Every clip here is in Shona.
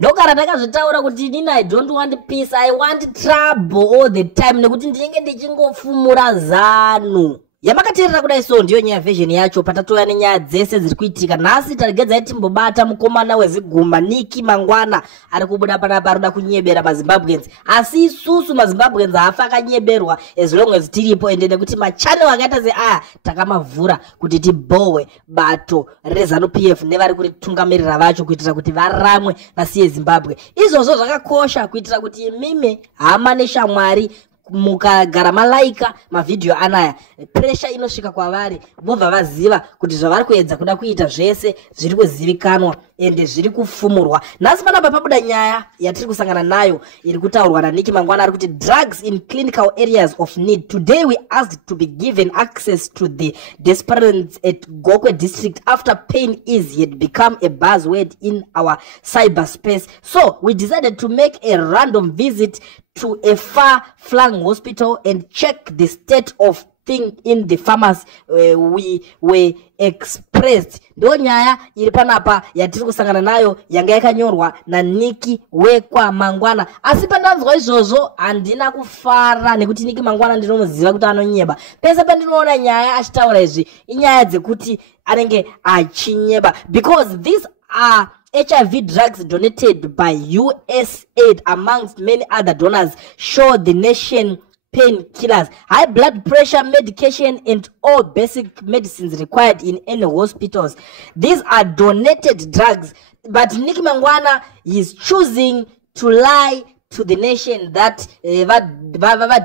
ndogara ndakazvitaura kuti inini I don't want peace, I want trouble all the time, nekuti ndinenge ndichingofumura zano. Yamakateerera kudai so ndiyo nyaya version yacho patatoya nenyaya dzese dziri kuitika. Nhasi tarigedzai timbobata mukomana wezigumba Nicky Mangwana ari kubuda panapa aroda kunyebera maZimbabweans. Asi isusu maZimbabweans hafa akanyeberwa as long as tiripo, ende nekuti machannel akaita seaya takamavhura kuti tibhowe bato reZANU-PF nevari kuritungamirira vacho kuitira kuti varamwe vasiye Zimbabwe. Izvozvo zvakakosha kuitira kuti imimi hama neshamwari mukagara malaika mavideo anaya, pressure inosvika kwavari vobva vaziva kuti zvavari kuedza kuda kuita zvese zviri kuzivikanwa ende zviri kufumurwa. Nhasi panapa pabuda nyaya yatiri kusangana nayo iri kutaurwa naNicky Mangwana ari kuti drugs in clinical areas of need. Today we asked to be given access to the desperate at Gokwe district after pain is yet become a buzzword in our cyberspace. So we decided to make a random visit to a far-flung hospital and check the state of thing in the farmers we were expressed. Ndo nyaya iri panapa yatiri kusangana nayo yanga yakanyorwa naNicky wekwa Mangwana. Asi pandanzwa izvozvo handina kufara nekuti Nicky Mangwana ndinomuziva kuti anonyeba. Pese pandinoona nyaya achitaura izvi inyaya dzekuti anenge achinyeba, because these are HIV drugs donated by USAID amongst many other donors show the nation painkillers, high blood pressure medication and all basic medicines required in any hospitals. These are donated drugs, but Nicky Mangwana is choosing to lie to the nation that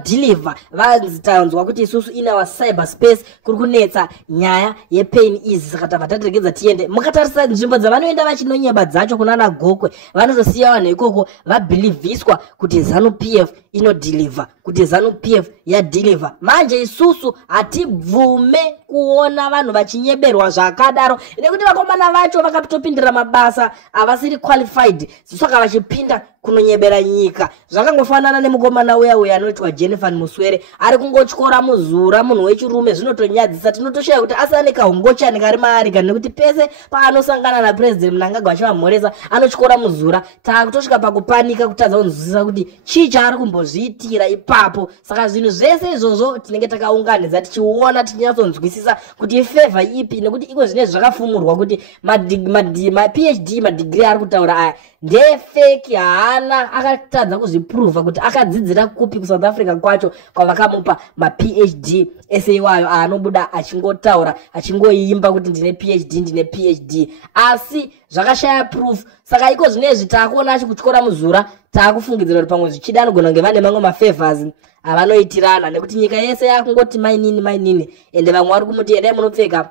deliver vanzitanzwa kuti isusu in our cyberspace kuri kunetsa nyaya yepain izi. Saka tavatategedza tiende mukatarisa nzvimbo dzavanoenda vachinonyeba dzacho kunana Gokwe vanotosiya vanhu ikoko vabhilivhiswa kuti ZANU-PF inodeliver, kuti ZANU-PF yadeliver. Manje isusu hatibvume kuona vanhu vachinyeberwa zvakadaro nekuti vakomana vacho vakatopindira mabasa avasiri qualified, saka vachipinda kunonyebera nyika. Zvakangofanana nemukomana uya anoitwa Jennifer Muswere ari kungotyora muzura munhu wechirume. Zvinotonyadzisa, tinotoshaya kuti asane kahongochani kari maari kana nekuti pese paanosangana napresident Mnangagwa achivamhoresa anotyora muzura. Takutosvika pakupanika kutadza kunzwisisa kuti chii chaari kumbozviitira ipapo. Saka zvinhu zvese izvozvo tinenge takaunganidza tichiona tichinyatsonzwisisa kuti ifavor ipi, nekuti iko zvinezvi zvakafumurwa kuti ma-PhD madegree ari kutaura aya ndefake. Haana akatadza kuzviprova kuti akadzidzira kupi kuSouth Africa kwacho kwavakamupa ma-PhD ese iwayo anobuda achingotaura achingoimba kuti ndine PhD, asi zvakashaya proof. Saka iko zvinezvi taakuona achikutyora muzura taakufungidzira kuti pamwe zvichida anogona kunge vane mamwe mafavors avanoitirana, nekuti nyika yese yakungoti mainini ende vamwe vari kumuti endai munopfeka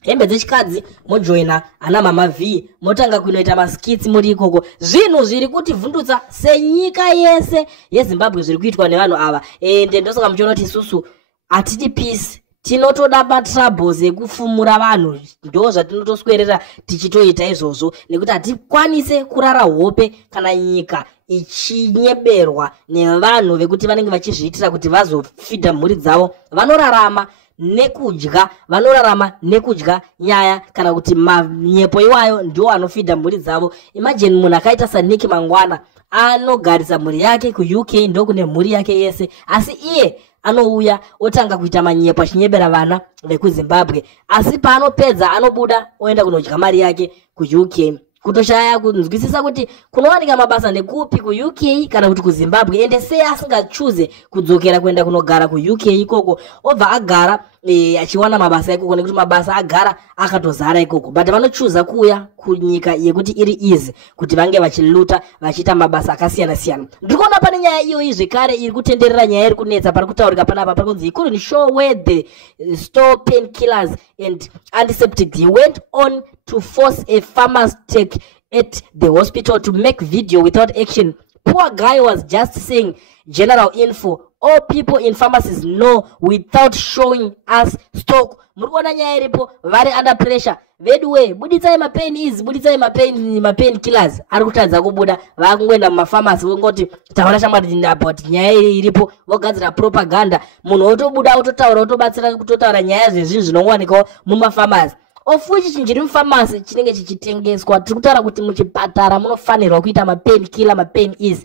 hembe dzechikadzi mojoina ana mama V motanga kunoita maskits muri ikoko. Zvinhu zviri kuti vhundutsa senyika yese yeZimbabwe zviri kuitwa nevanhu ava, ende ndosaka muchiona kuti isusu atiti peace, tinotoda patroubles ekufumura vanhu. Ndo zvatinotoswerera tichitoita izvozvo nekuti hatikwanise kurara hope kana nyika ichinyeberwa nevanhu vekuti vanenge vachizviitira kuti vazofidha mhuri dzavo. Vanorarama nekudya nyaya kana kuti manyepo iwayo ndio anofidha mhuri dzavo. Imagine munhu akaita saNicky Mangwana anogarisa mhuri yake kuUK, ndo kune mhuri yake yese, asi iye anouya otanga kuita manyepo achinyebera vana vekuZimbabwe, asi paanopedza anobuda oenda kunodya mari yake kuUK. Kutoshaya kunzwisisa kuti kunowanika mabasa ndekupi kuUK kana kuti kuZimbabwe, ende sei asingachuze kudzokera kuenda kunogara kuUK ikoko, obva agara achiwana mabasa ikoko nekuti mabasa agara akatozara ikoko, but vanochuza kuuya kunyika yekuti iri easy kuti vange vachiluta vachiita mabasa akasiyana-siyana. Ndikuona pane nyaya iyoyi zvekare iri kutenderera nyaya iri kunetsa pari kutaurika panapa pari kunzi he couldn't show where the store painkillers and antiseptics. He went on to force a farmer's take at the hospital to make video without action. Poor guy was just saying general info. All people in pharmacies know without showing us stock. Murikuona nyaya iripo, vari under pressure. Vedwe buditsai mapain is buditsai mapain killers. Ari kutadza kubuda vakungoenda mumapharmacy vongoti taura shamwari about nyaya iripo, vogadzira propaganda. Munhu otobuda ototaura otobatsira kutotaura nyaya zvezvinhu zvinowanikwa mumapharmacy. of which chinjiri mufamasi chinenge chichitengeswa. Tiri kutaura kuti muchipatara munofanirwa kuita mapain killer, mapain is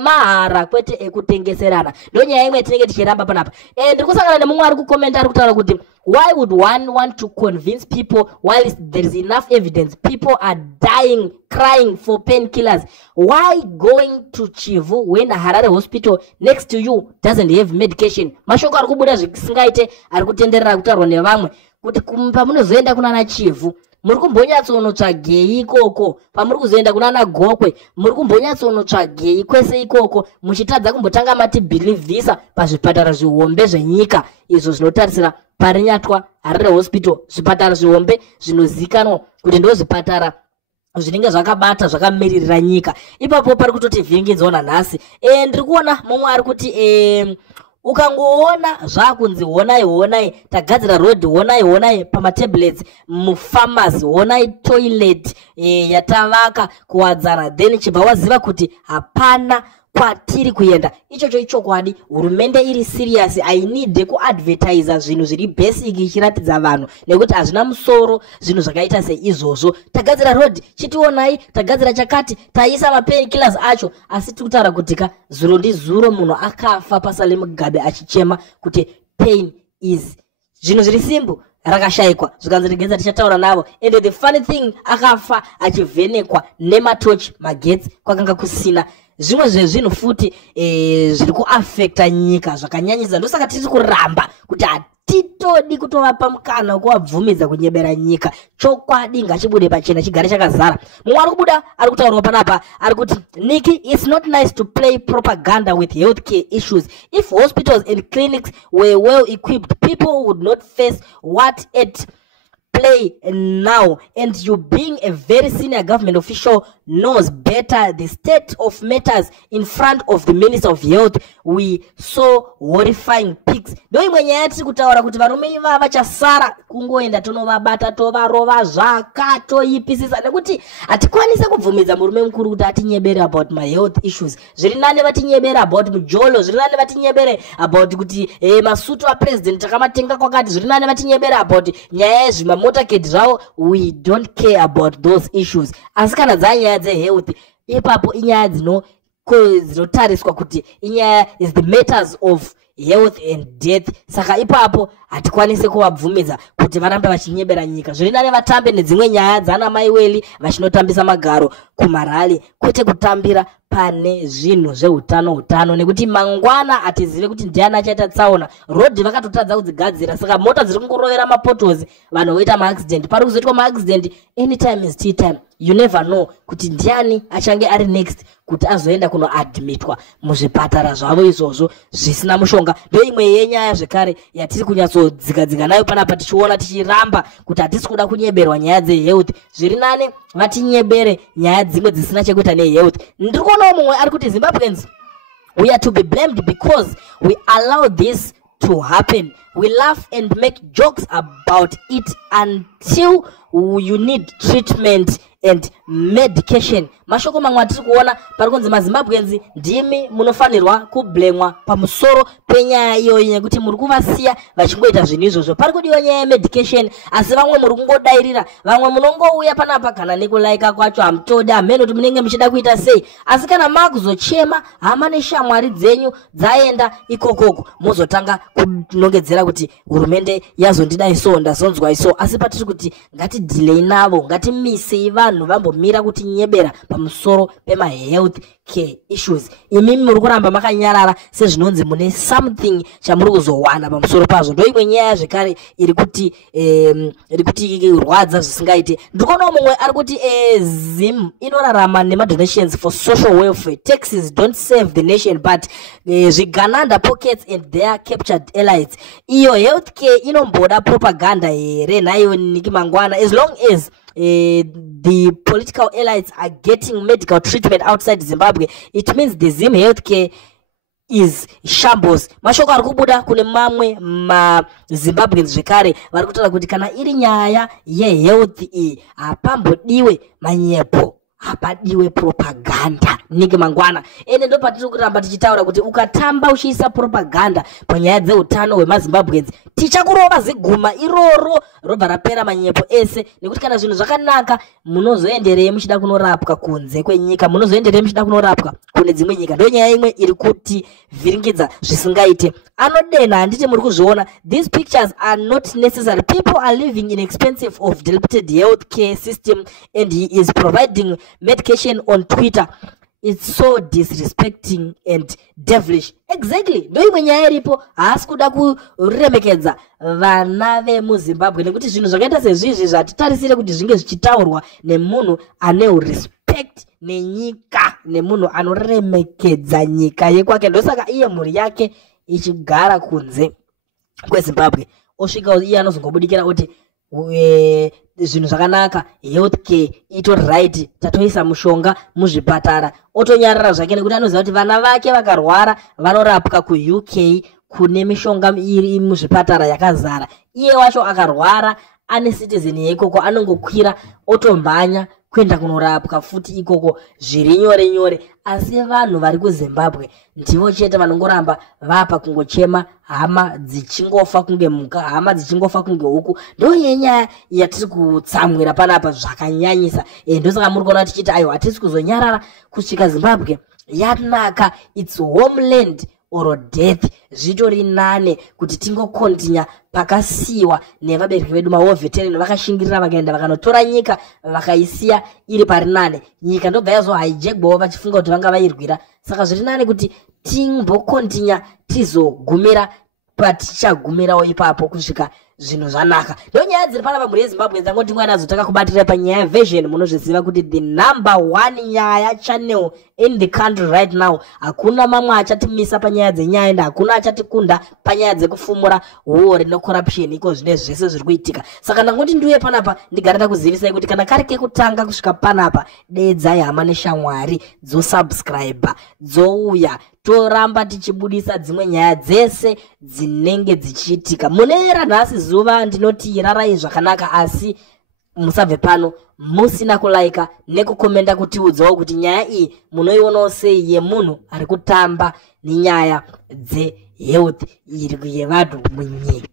mahara kwete ekutengeserana. Ndo nyaya imwe tinenge tichiramba panapa. Ndiri kusangana nemumwe ari kukomenta ari kutaura kuti why would one want to convince people while there is enough evidence people are dying, crying for painkillers? Why going to Chivu when a Harare hospital next to you doesn't have medication? Mashoko ari kubuda zvisingaite ari kutenderera kutaurwa nevamwe kuti pamunozoenda kunana Chivu muri kumbonyatsonotsvagei ikoko, pamuri kuzoenda kunana Gokwe muri kumbonyatsonotsvagei kwese ikoko, muchitadza kumbotanga matibhilivhisa pazvipatara zvihombe zvenyika izvo zvinotarisira parinyatwa Harare hospital, zvipatara zvihombe zvinozikanwa kuti ndo zvipatara zvinenge zvakabata zvakamirira nyika. Ipapo pari kutoti vhingidzwa nanhasi. Ndiri kuona mumwe ari kuti ukangoona zvakunzi honai tagadzira road honai pamatablets mufamasi, honai toilet yatavaka kuwadzana, then chibva waziva kuti hapana kwatiri kuenda. Ichocho ichokwadi. Hurumende iri serious. I need kuadvertisa zvinhu zviri basic ichiratidza vanhu nekuti hazvina musoro zvinhu zvakaita seizvozvo. Tagadzira road chitionai, tagadzira chakati, taisa mapain killers acho, asi tikutaura kuti ka zuro ndi zuro munhu akafa pasale Mugabe achichema kuti pain is zvinhu zviri simple rakashayikwa. Zvikanzirigedza tichataura navo. And the funny thing, akafa achivhenekwa nematochi magetsi kwakanga kusina. Zvimwe zvezvinhu futi zviri kuaffecta nyika zvakanyanyisa. Ndosaka tiri kuramba kuti hatitodi kutovapa mukana wekuvabvumidza kunyebera nyika. Chokwadi ngachibude pachena chigare chakazara. Mumwe ari kubuda ari kutaurwa panapa ari kuti Nikki, it's not nice to play propaganda with healthcare issues. If hospitals and clinics were well equipped, people would not face what at play now, and you being a very senior government official knows better the state of matters in front of the Minister of Health. We saw horrifying pics. Ndo imwe nyaya tiri kutaura kuti varume ivava vachasara kungoenda tonovabata tovarova zvakatoipisisa nekuti hatikwanise kubvumidza murume mukuru kuti atinyebere about my health issues. Zviri nane vatinyebere about mujolo, zviri nane vatinyebere about kuti masutu apresident takamatenga kwakati, zviri nane vatinyebere about nyaya yezvimamotakedi zvavo. We don't care about those issues. Asi kana dzanyaya dzehealth, ipapo inyaya dzinotariswa kuti inyaya is the matters of health and death. Saka ipapo hatikwanise kuvabvumidza kuti varambe vachinyebera nyika. Zviri nane vatambe nedzimwe nyaya dzana Maiweli vachinotambisa magaro kumarali, kwete kutambira pane zvinhu zveutano nekuti mangwana hatizive kuti ndiani achaita tsaona. Road vakatotadza kudzigadzira, saka mota dziri kungorovera mapotozi, vanhu voita maaccident. Pari kuzoitwa maaccident, anytime is tea time. You never know kuti ndiani achange ari next kuti azoenda kunoadmitwa muzvipatara zvavo izvozvo zvisina mushonga. Ndo imwe yenyaya zvekare yatiri kunyatsodzigadzika nayo panapa tichiona tichiramba kuti hatisi kuda kunyeberwa nyaya dzehealth. Zviri nane vatinyebere nyaya dzimwe dzisina chekuita nehealth. Ndiri kuonawo mumwe ari kuti Zimbabweans, we are to be blamed because we allow this to happen. We laugh and make jokes about it until you need treatment and medication. Mashoko mamwe atiri kuona pari kunzi maZimbabweans ndimi munofanirwa kublemwa pamusoro penyaya iyoyi yekuti muri kuvasiya vachingoita zvinhu izvozvo. Pari kudiwa nyaya yemedication, asi vamwe muri kungodairira, vamwe munongouya panapa kana nekulaika kwacho hamutodi, hamene kuti munenge muchida kuita sei. Asi kana makuzochema hama neshamwari dzenyu dzaenda ikokoko, mozotanga kunongedzera kuti hurumende yazondidai so ndazonzwa iso. Asi patiri kuti ngatidhilei navo, ngatimisei vanhu vambomira kuti nyebera pamusoro pema health care issues. Imi muri kuramba makanyarara sezvinonzi mune something chamuri kuzowana pamusoro pazvo. Ndo imwe nyaya zvekare iri kuti rwadza zvisingaite. Ndikonawo mumwe ari kuti Zim inorarama nemadonations for social welfare. Taxes don't save the nation but zvigananda pockets and their captured allies. Iyo healthcare inomboda propaganda here nayo Nikki Mangwana, as long as the political elites are getting medical treatment outside Zimbabwe, it means the Zim healthcare is shambles. Mashoko ari kubuda kune mamwe maZimbabweans zvekare vari kutaura kuti kana iri nyaya yehealth iyi hapambodiwe manyepo. hapadiwe propaganda nike mangwana. Ene ndo patiri kuramba tichitaura kuti ukatamba uchiisa propaganda panyaya dzeutano hwemazimbabwenzi tichakurova ziguma iroro robva rapera manyepo ese, nekuti kana zvinhu zvakanaka munozoenderei muchida kunorapwa kunze kwenyika, munozoenderei muchida kunorapwa kune dzimwe nyika. Ndo nyaya imwe iri kuti vhiringidza zvisingaite. Anodena handiti muri kuzviona, these pictures are not necessary. People are living in expensive of dilapidated health care system and he is providing medication on Twitter. It's so disrespecting and devilish. Exactly. Ndo imwe nyaya iripo, haasi kuda kuremekedza vana vemuZimbabwe, nekuti zvinhu zvakaita sezvizvi zvatitarisire kuti zvinge zvichitaurwa nemunhu ane respect nenyika, nemunhu anoremekedza nyika yekwake. Ndosaka iye mhuri yake ichigara kunze kweZimbabwe osvika iye anozongobudikira kuti zvinhu zvakanaka, health care ito right, tatoisa mushonga muzvipatara, otonyarara zvake nekuti anoziva kuti vana vake vakarwara vanorapwa kuUK kune mishonga iri muzvipatara yakazara. Iye wacho akarwara ane citizen yeikoko anongokwira otombanya kuenda kunorapwa futi ikoko zviri nyore nyore. Asi vanhu vari kuZimbabwe ndivo chete vanongoramba vapa kungochema hama dzichingofa kunge muka, hama dzichingofa kunge huku. Ndo nyaya yatiri kutsamwira panapa zvakanyanyisa. Ndosaka muri kuona tichiti aiwa hatisi kuzonyarara kusvika Zimbabwe yanaka, it's homeland or death. Zvitori nane kuti tingokontinya pakasiwa nevabereki vedu maovetereni vakashingirira vakaenda vakanotora nyika vakaisiya iri pari nane. Nyika ndobva yazohijackwawo vachifunga kuti vanga vairwira. Saka zviri nane kuti timbokontinya tizogumira patichagumirawo ipapo kusvika zvinhu zvanaka. Ndo nyaya dziri panapa mhuri yeZimbabwe dzangoti mwana azotaka kubatira panyaya yevision. Munozviziva kuti the number one nyaya channel in the country right now, hakuna mamwe achatimisa panyaya dzenyaya ende hakuna achatikunda panyaya dzekufumura war necorruption iko zvine zvese zviri kuitika. Saka ndangoti ndiuye panapa ndigare ndakuzivisai kuti kana kari kekutanga kusvika panapa, dedzai hama neshamwari dzosubscribe dzouya toramba tichibudisa dzimwe nyaya dzese dzinenge dzichiitika. Mune ranhasi zuva ndinoti rarai zvakanaka, asi musabve pano musina kulaika nekukomenda kutiudzawo kuti nyaya iyi munoionawo sei yemunhu ari kutamba nenyaya dzehealth iri yevanhu munyika.